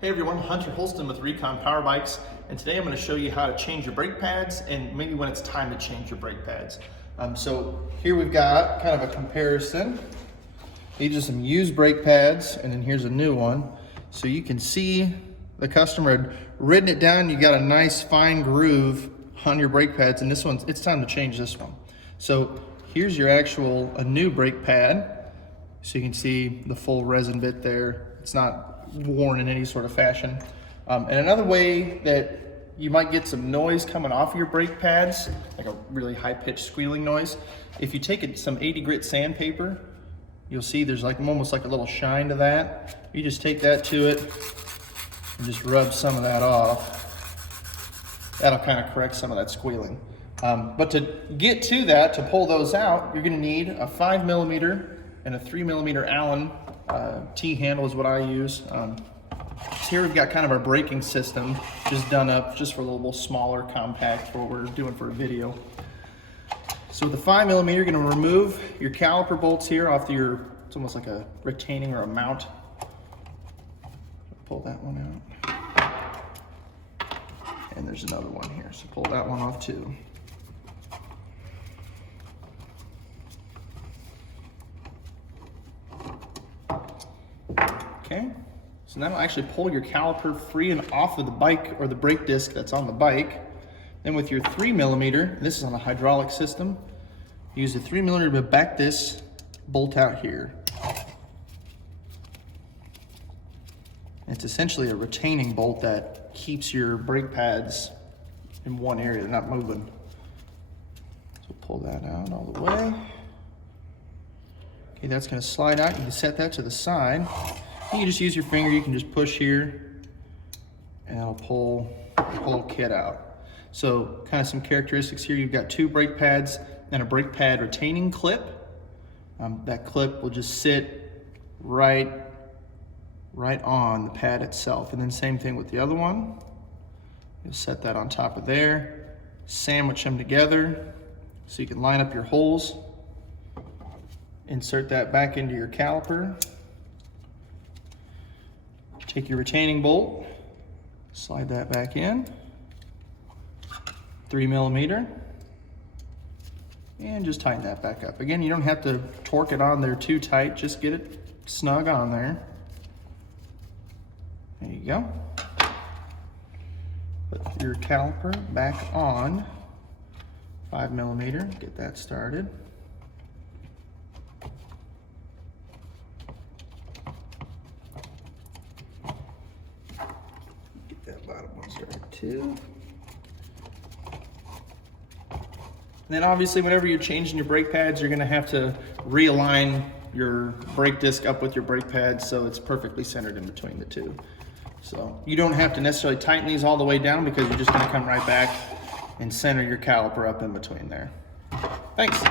Hey everyone, Hunter Holston with Recon Power Bikes, and today I'm going to show you how to change your brake pads and maybe when it's time to change your brake pads. So here we've got kind of a comparison. These are some used brake pads, and then here's a new one. So you can see the customer had ridden it down. You got a nice fine groove on your brake pads, and this one, it's time to change this one. So here's your a new brake pad. So you can see the full resin bit there. It's not worn in any sort of fashion. And another way that you might get some noise coming off of your brake pads, like a really high-pitched squealing noise, if you take some 80 grit sandpaper, you'll see there's almost like a little shine to that. You just take that to it and just rub some of that off. That'll kind of correct some of that squealing. But to get to that, to pull those out, you're gonna need a 5mm and a 3mm Allen T-handle is what I use. So here we've got kind of our braking system just done up just for a little smaller, compact for what we're doing for a video. So with the 5mm, you're gonna remove your caliper bolts here off it's almost like a retaining or a mount. Pull that one out. And there's another one here, so pull that one off too. Okay, so that'll actually pull your caliper free and off of the bike or the brake disc that's on the bike. Then with your 3mm, this is on a hydraulic system, use the 3mm to back this bolt out here. It's essentially a retaining bolt that keeps your brake pads in one area, they're not moving. So pull that out all the way. Okay, that's gonna slide out. You can set that to the side. You can just use your finger, you can just push here and it'll pull the whole kit out. So kind of some characteristics here, you've got two brake pads and a brake pad retaining clip. That clip will just sit right on the pad itself. And then same thing with the other one. You'll set that on top of there, sandwich them together so you can line up your holes. Insert that back into your caliper. Take your retaining bolt, slide that back in, 3mm, and just tighten that back up. Again, you don't have to torque it on there too tight, just get it snug on there. There you go. Put your caliper back on, 5mm, get that started. That bottom one started too. And then obviously whenever you're changing your brake pads, you're gonna have to realign your brake disc up with your brake pads so it's perfectly centered in between the two. So you don't have to necessarily tighten these all the way down because you're just gonna come right back and center your caliper up in between there. Thanks.